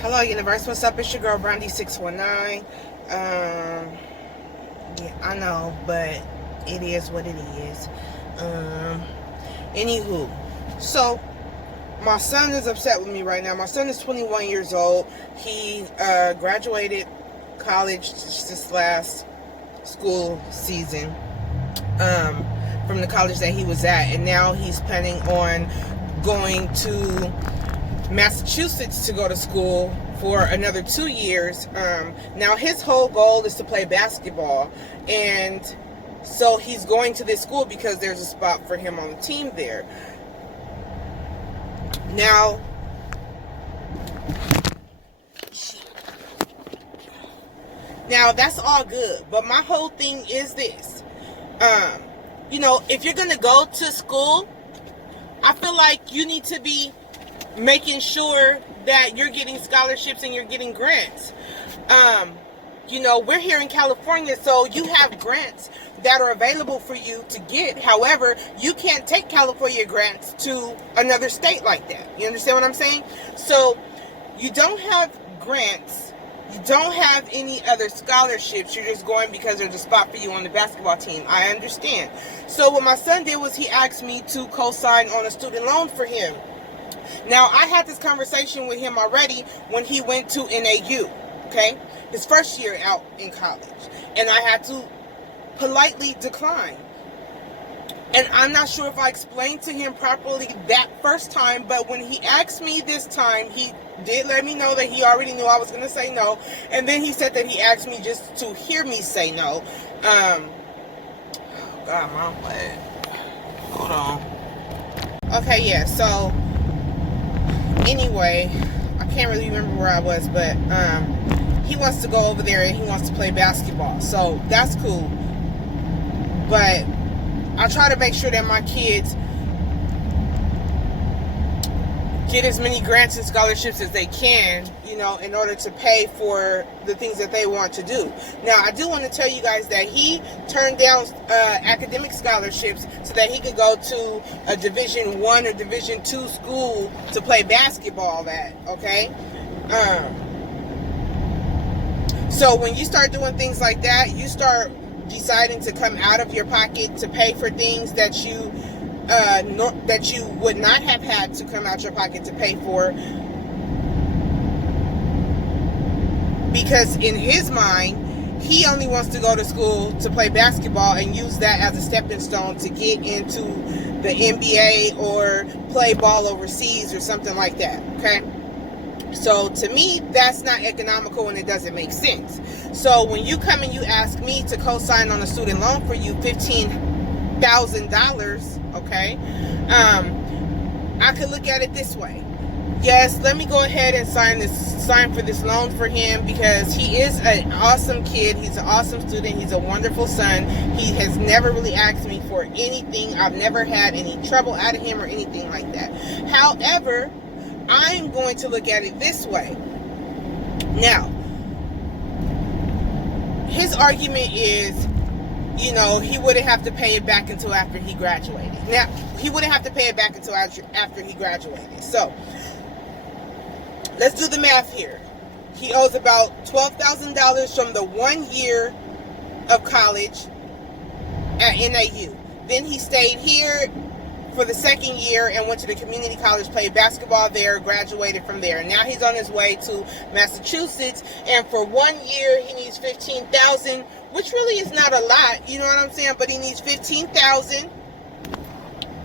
Hello, universe. What's up? It's your girl, Brandy619. Yeah, I know, but it is what it is. Anywho, so my son is upset with me right now. My son is 21 years old. He graduated college this last school season from the college that he was at, and now he's planning on going to Massachusetts to go to school for another 2 years. Now his whole goal is to play basketball, and so he's going to this school because there's a spot for him on the team there. Now that's all good, but my whole thing is this. If you're gonna go to school, I feel like you need to be making sure that you're getting scholarships and you're getting grants. We're here in California, so you have grants that are available for you to get. However, you can't take California grants to another state like that. You understand what I'm saying? So you don't have grants. You don't have any other scholarships. You're just going because there's a spot for you on the basketball team. I understand. So what my son did was he asked me to co-sign on a student loan for him. Now, I had this conversation with him already when he went to NAU, okay? His first year out in college. And I had to politely decline. And I'm not sure if I explained to him properly that first time, but when he asked me this time, he did let me know that he already knew I was going to say no. And then he said that he asked me just to hear me say no. Oh, God, Mom, what? Hold on. Okay, yeah, so anyway, I can't really remember where I was, but he wants to go over there and he wants to play basketball. So that's cool. But I try to make sure that my kids get as many grants and scholarships as they can, in order to pay for the things that they want to do. Now, I do want to tell you guys that he turned down academic scholarships so that he could go to a Division I or Division II school to play basketball at, okay? So when you start doing things like that, you start deciding to come out of your pocket to pay for things that you would not have had to come out your pocket to pay for, because in his mind, he only wants to go to school to play basketball and use that as a stepping stone to get into the NBA or play ball overseas or something like that, okay? So to me, that's not economical and it doesn't make sense. So when you come and you ask me to co-sign on a student loan for you, $15,000, okay, I could look at it this way. Yes, let me go ahead and sign for this loan for him, because he is an awesome kid. He's an awesome student. He's a wonderful son. He has never really asked me for anything. I've never had any trouble out of him or anything like that. However, I'm going to look at it this way. Now, his argument is, he wouldn't have to pay it back until after he graduated. Now, he wouldn't have to pay it back until after he graduated. So, let's do the math here. He owes about $12,000 from the 1 year of college at NAU. Then he stayed here for the second year and went to the community college, played basketball there, graduated from there. And now he's on his way to Massachusetts, and for 1 year he needs $15,000, which really is not a lot, you know what I'm saying? But he needs $15,000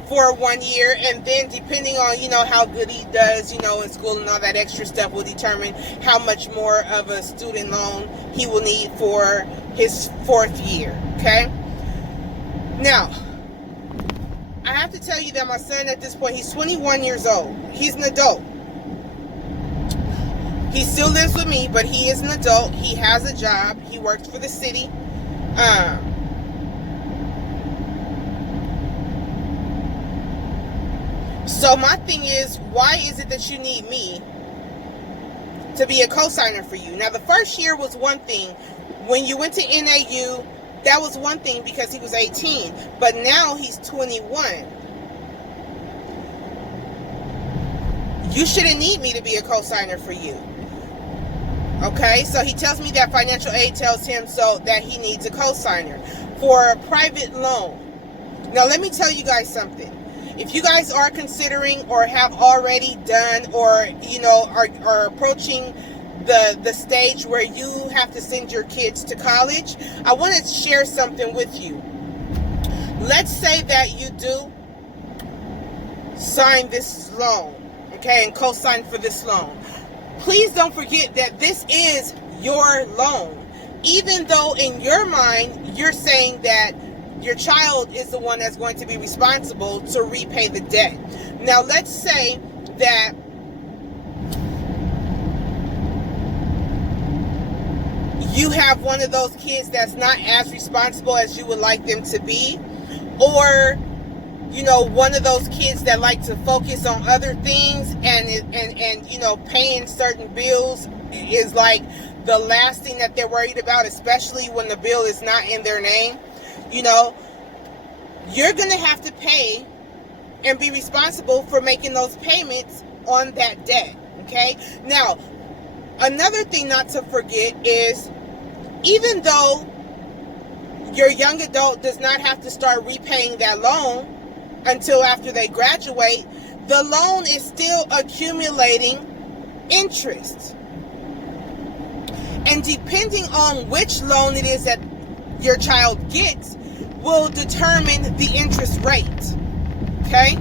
for 1 year, and then depending on, how good he does, in school and all that extra stuff will determine how much more of a student loan he will need for his fourth year, okay? Now, I have to tell you that my son at this point, he's 21 years old. He's an adult. He still lives with me, but he is an adult. He has a job. He works for the city. So my thing is, why is it that you need me to be a co-signer for you? Now, the first year was one thing. When you went to NAU, that was one thing because he was 18. But now he's 21. You shouldn't need me to be a co-signer for you. Okay, so he tells me that financial aid tells him so that he needs a cosigner for a private loan. Now, let me tell you guys something. If you guys are considering or have already done or, are approaching the stage where you have to send your kids to college, I want to share something with you. Let's say that you do sign this loan, okay, and co-sign for this loan. Please don't forget that this is your loan. Even though in your mind, you're saying that your child is the one that's going to be responsible to repay the debt. Now, let's say that you have one of those kids that's not as responsible as you would like them to be, or one of those kids that like to focus on other things and paying certain bills is like the last thing that they're worried about, especially when the bill is not in their name. You're going to have to pay and be responsible for making those payments on that debt. Okay? Now, another thing not to forget is, even though your young adult does not have to start repaying that loan until after they graduate, the loan is still accumulating interest. And depending on which loan it is that your child gets will determine the interest rate. Okay?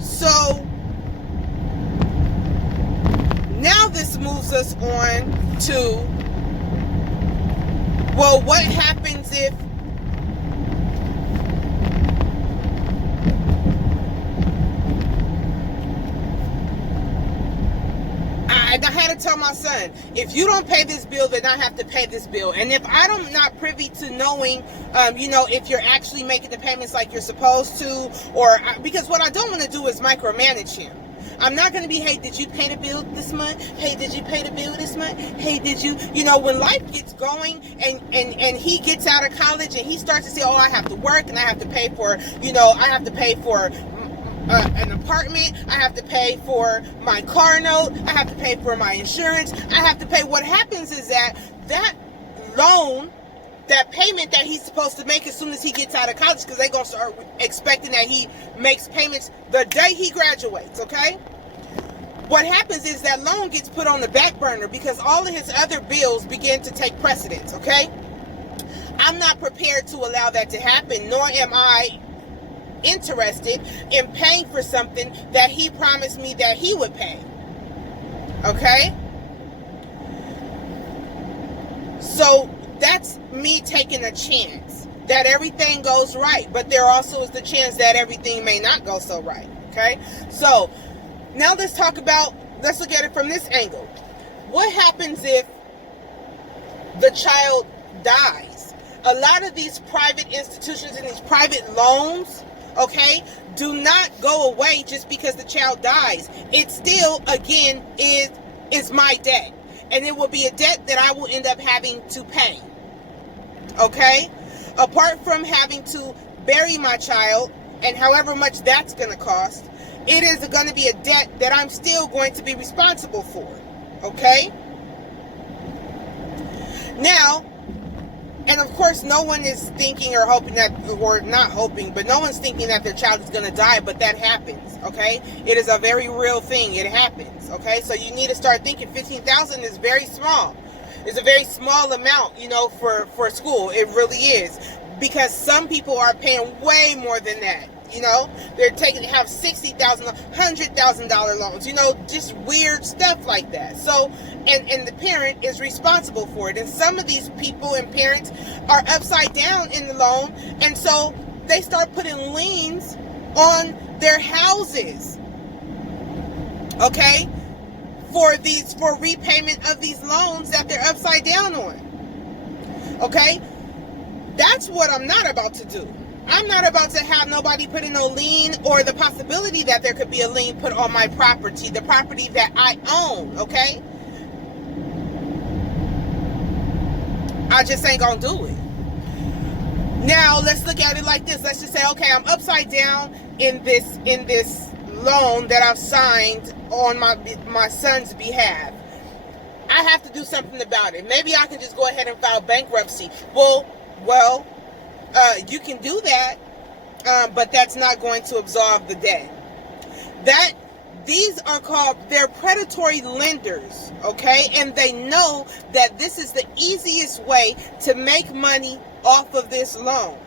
So now this moves us on to, well, what happens if I had to tell my son, if you don't pay this bill, then I have to pay this bill. And if I'm not privy to knowing, if you're actually making the payments like you're supposed to, because what I don't want to do is micromanage him. I'm not going to be, hey, did you pay the bill this month? Hey, did you pay the bill this month? Hey, did you, when life gets going and he gets out of college and he starts to say, oh, I have to work and I have to pay for, I have to pay for an apartment, I have to pay for my car note, I have to pay for my insurance, I have to pay. What happens is that loan, that payment that he's supposed to make as soon as he gets out of college, because they're going to start expecting that he makes payments the day he graduates, okay? What happens is that loan gets put on the back burner because all of his other bills begin to take precedence, okay? I'm not prepared to allow that to happen, nor am I interested in paying for something that he promised me that he would pay. Okay? So that's me taking a chance that everything goes right, but there also is the chance that everything may not go so right. Okay? So now let's look at it from this angle. What happens if the child dies? A lot of these private institutions and these private loans, okay, do not go away just because the child dies. It still, again, is my debt. And it will be a debt that I will end up having to pay. Okay? Apart from having to bury my child, and however much that's going to cost, it is going to be a debt that I'm still going to be responsible for. Okay? Now, and of course, no one is thinking or hoping that, or not hoping, but no one's thinking that their child is going to die, but that happens, okay? It is a very real thing. It happens, okay? So you need to start thinking $15,000 is very small. It's a very small amount, for school. It really is. Because some people are paying way more than that. They're have $60,000, $100,000 loans, just weird stuff like that. So, and the parent is responsible for it. And some of these people and parents are upside down in the loan. And so they start putting liens on their houses. Okay? For repayment of these loans that they're upside down on. Okay? That's what I'm not about to do. I'm not about to have nobody put in no lien, or the possibility that there could be a lien put on my property, the property that I own, okay? I just ain't gonna do it. Now, let's look at it like this. Let's just say, okay, I'm upside down in this loan that I've signed on my son's behalf. I have to do something about it. Maybe I can just go ahead and file bankruptcy. Well, you can do that, but that's not going to absolve the debt. These are they're predatory lenders, okay? And they know that this is the easiest way to make money off of this loan,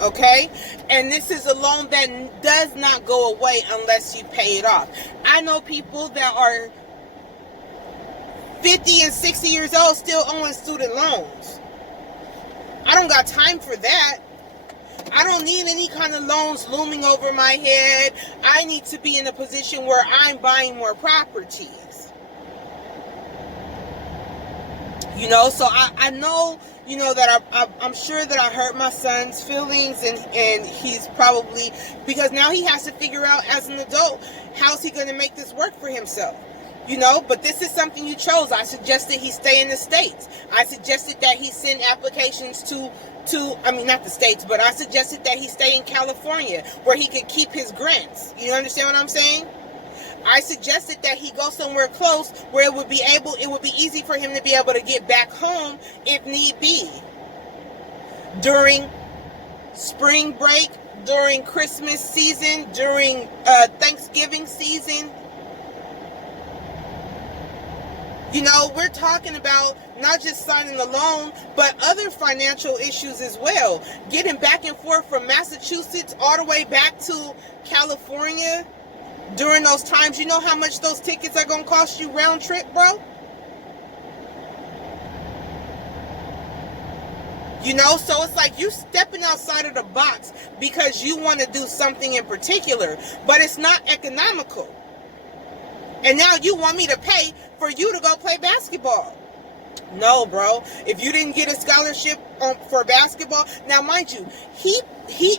okay? And this is a loan that does not go away unless you pay it off. I know people that are 50 and 60 years old still owing student loans. I don't got time for that. I don't need any kind of loans looming over my head. I need to be in a position where I'm buying more properties. You know, so I know, you know, that I'm sure that I hurt my son's feelings, and he's probably, because now he has to figure out as an adult, how's he going to make this work for himself? You know, but this is something you chose. I suggested he stay in the States. I suggested that he send applications not the States, but I suggested that he stay in California where he could keep his grants. You understand what I'm saying? I suggested that he go somewhere close where it would be easy for him to be able to get back home if need be. During spring break, during Christmas season, during Thanksgiving season. You know, we're talking about not just signing a loan, but other financial issues as well. Getting back and forth from Massachusetts all the way back to California during those times. You know how much those tickets are going to cost you round trip, bro? You know, so it's like you're stepping outside of the box because you want to do something in particular, but it's not economical. And now you want me to pay for you to go play basketball. No, bro. If you didn't get a scholarship for basketball, now mind you, he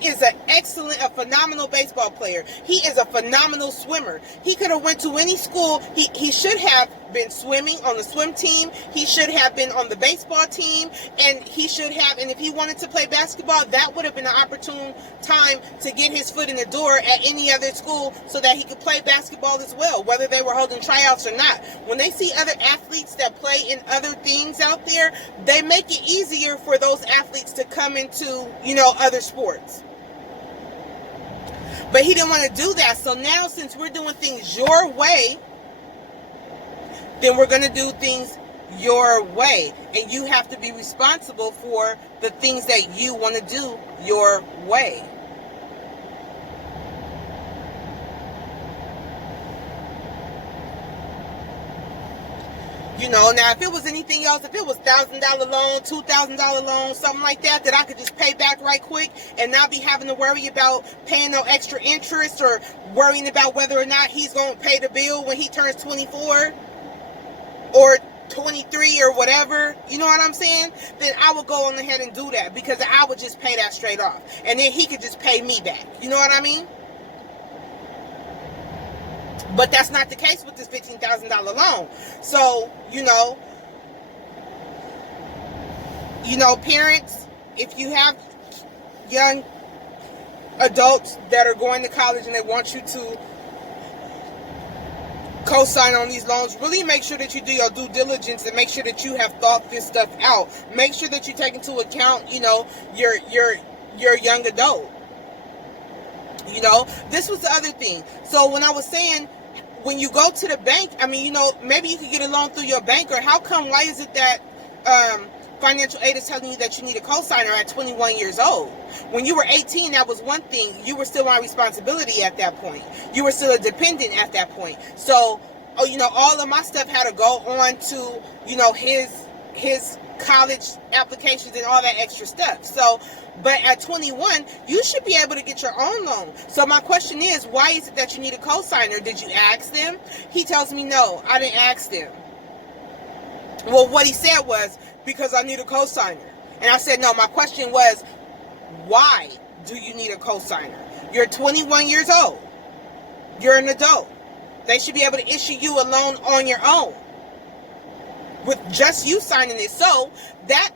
is a phenomenal baseball player. He is a phenomenal swimmer. He could have went to any school. He should have been swimming on the swim team. He should have been on the baseball team, and if he wanted to play basketball, that would have been an opportune time to get his foot in the door at any other school so that he could play basketball as well, whether they were holding tryouts or not. When they see other athletes that play in other things out there, they make it easier for those athletes to come into, you know, other sports. But he didn't want to do that. So now, since we're doing things your way, then we're going to do things your way. And you have to be responsible for the things that you want to do your way. You know, now if it was anything else, if it was $1,000 loan, $2,000 loan, something like that I could just pay back right quick and not be having to worry about paying no extra interest or worrying about whether or not he's going to pay the bill when he turns 24 or 23 or whatever, you know what I'm saying? Then I would go on ahead and do that because I would just pay that straight off. And then he could just pay me back. You know what I mean? But that's not the case with this $15,000 loan. So, you know, parents, if you have young adults that are going to college and they want you to co-sign on these loans, really make sure that you do your due diligence and make sure that you have thought this stuff out. Make sure that you take into account, you know, your young adult. You know, this was the other thing. So when I was saying, when you go to the bank, I mean, you know, maybe you could get a loan through your banker. Why is it that financial aid is telling you that you need a cosigner at 21 years old? When you were 18, that was one thing. You were still on responsibility at that point. You were still a dependent at that point. So, you know, all of my stuff had to go on to, you know, his college applications and all that extra stuff. So, but at 21, you should be able to get your own loan. So my question is, why is it that you need a cosigner? Did you ask them? He tells me, no, I didn't ask them. Well, what he said was, because I need a cosigner. And I said, no, my question was, why do you need a cosigner? You're 21 years old. You're an adult. They should be able to issue you a loan on your own with just you signing it. So that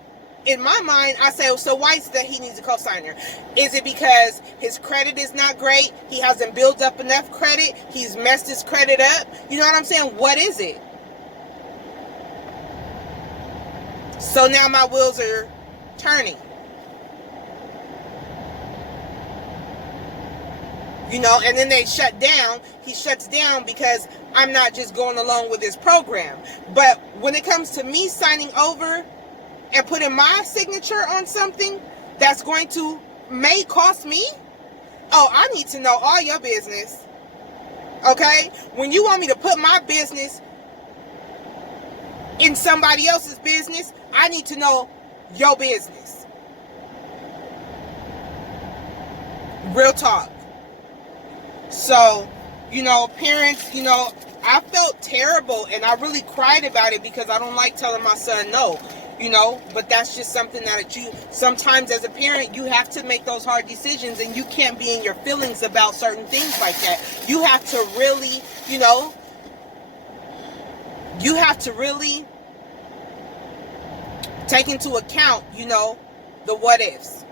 in my mind, I say, so why is it that he needs a cosigner? Is it because his credit is not great? He hasn't built up enough credit? He's messed his credit up? You know what I'm saying? What is it? So now my wheels are turning. You know, and then they shut down. He shuts down because I'm not just going along with his program. But when it comes to me signing over and putting my signature on something that's going to may cost me, oh, I need to know all your business. Okay? When you want me to put my business in somebody else's business, I need to know your business. Real talk. So, you know, parents, you know, I felt terrible and I really cried about it because I don't like telling my son no, you know, but that's just something that you, sometimes as a parent, you have to make those hard decisions and you can't be in your feelings about certain things like that. You have to really, you know, you have to really take into account, you know, the what ifs.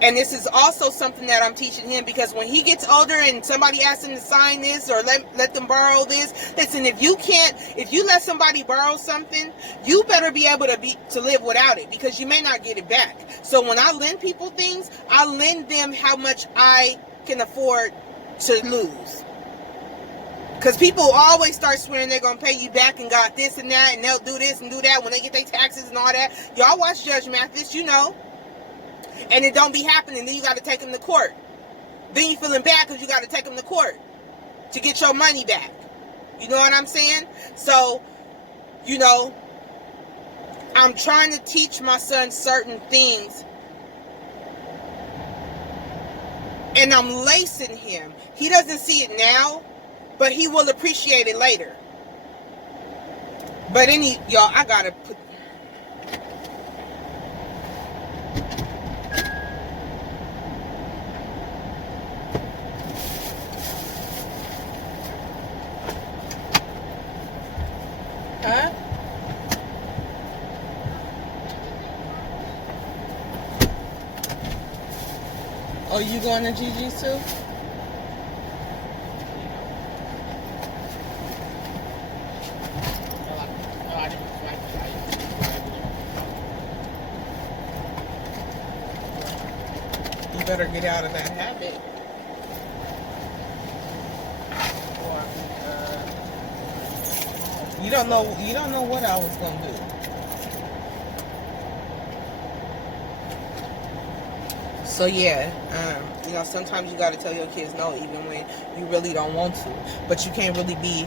And this is also something that I'm teaching him, because when he gets older and somebody asks him to sign this or let them borrow this, listen, if you let somebody borrow something, you better be able to live without it, because you may not get it back. So when I lend people things, I lend them how much I can afford to lose. Because people always start swearing they're going to pay you back and got this and that, and they'll do this and do that when they get their taxes and all that. Y'all watch Judge Mathis, you know. And it don't be happening. Then you got to take them to court. Then you feeling bad because you got to take them to court to get your money back. You know what I'm saying? So, you know, I'm trying to teach my son certain things. And I'm lacing him. He doesn't see it now, but he will appreciate it later. But y'all, I got to put... Huh? Oh, you going to Gigi's too? You better get out of that habit. You don't know what I was gonna do. So yeah, you know, sometimes you gotta tell your kids no, even when you really don't want to. But you can't really be,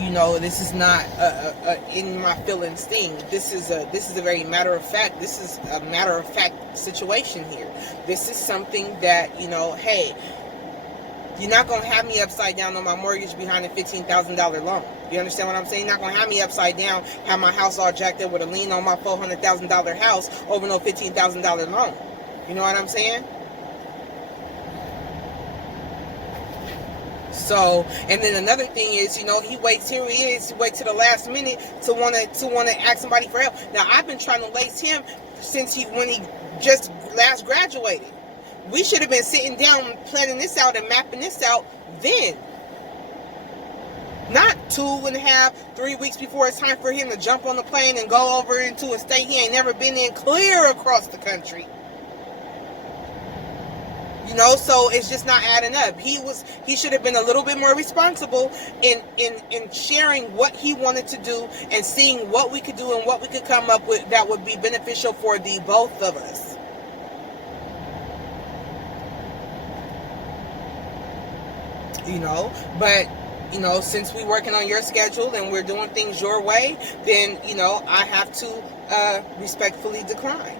you know, this is not a in my feelings thing. This is a very matter of fact. This is a matter of fact situation here. This is something that, you know, hey, you're not going to have me upside down on my mortgage behind a $15,000 loan. You understand what I'm saying? You're not going to have me upside down, have my house all jacked up with a lien on my $400,000 house over no $15,000 loan. You know what I'm saying? So, and then another thing is, you know, he waits to the last minute to want to ask somebody for help. Now, I've been trying to lace him since when he just last graduated. We should have been sitting down planning this out and mapping this out then. Not 2.5, 3 weeks before it's time for him to jump on the plane and go over into a state he ain't never been in, clear across the country. You know, so it's just not adding up. He should have been a little bit more responsible in sharing what he wanted to do and seeing what we could do and what we could come up with that would be beneficial for the both of us. You know, but, you know, since we're working on your schedule and we're doing things your way, then, you know, I have to respectfully decline.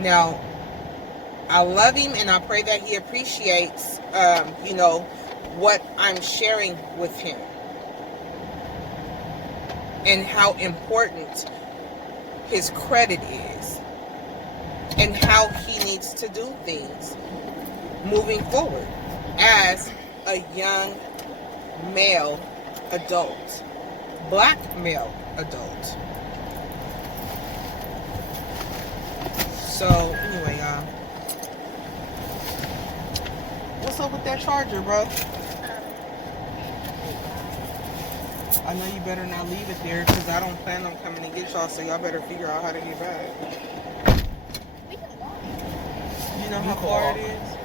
Now, I love him and I pray that he appreciates, you know, what I'm sharing with him and how important his credit is and how he needs to do things moving forward as a young male adult, black male adult. So, anyway, y'all. What's up with that charger, bro? I know you better not leave it there because I don't plan on coming to get y'all, so y'all better figure out how to get back. We can walk. You know how far it is?